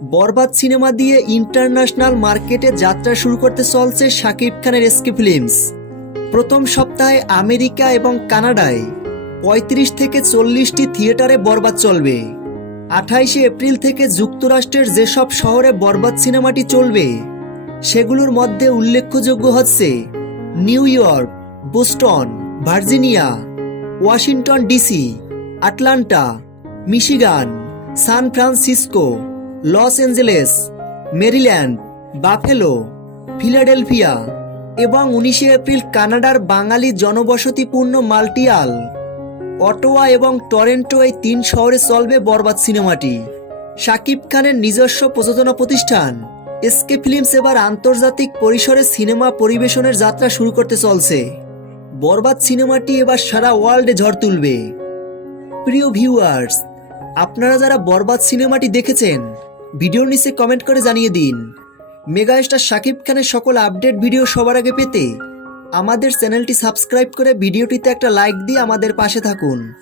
বরবাদ cinema দিয়ে international মার্কেটে যাত্রা শুরু করতে চলছে শাকিব খানের এসকে ফিল্মস। প্রথম সপ্তাহে আমেরিকা এবং কানাডায় পঁয়ত্রিশ থেকে চল্লিশটি থিয়েটারে বরবাদ চলবে। আঠাইশে এপ্রিল থেকে যুক্তরাষ্ট্রের যেসব শহরে বরবাদ সিনেমাটি চলবে, সেগুলোর মধ্যে উল্লেখযোগ্য হচ্ছে New York, Boston, Virginia, Washington DC, Atlanta, Michigan, San Francisco Los Angeles Maryland, Buffalo, Philadelphia এবং উনিশে এপ্রিল কানাডার বাঙালি জনবসতিপূর্ণ মাল্টিয়াল, অটোয়া এবং টরেন্টো এই তিন শহরে চলবে বরবাদ সিনেমাটি। শাকিব খানের নিজস্ব প্রযোজনা প্রতিষ্ঠান, এসকে ফিল্মস এবার আন্তর্জাতিক পরিসরে সিনেমা পরিবেশনের যাত্রা শুরু করতে চলছে। বরবাদ সিনেমাটি এবার সারা ওয়ার্ল্ডে ঝড় তুলবে। প্রিয় ভিউয়ার্স, আপনারা যারা বরবাদ সিনেমাটি দেখেছেন ভিডিওর নিচে কমেন্ট করে জানিয়ে দিন। মেগাস্টার শাকিব খানের সকল আপডেট ভিডিও সবার আগে পেতে আমাদের চ্যানেলটি সাবস্ক্রাইব করে ভিডিওটিতে একটা লাইক দিয়ে আমাদের পাশে থাকুন।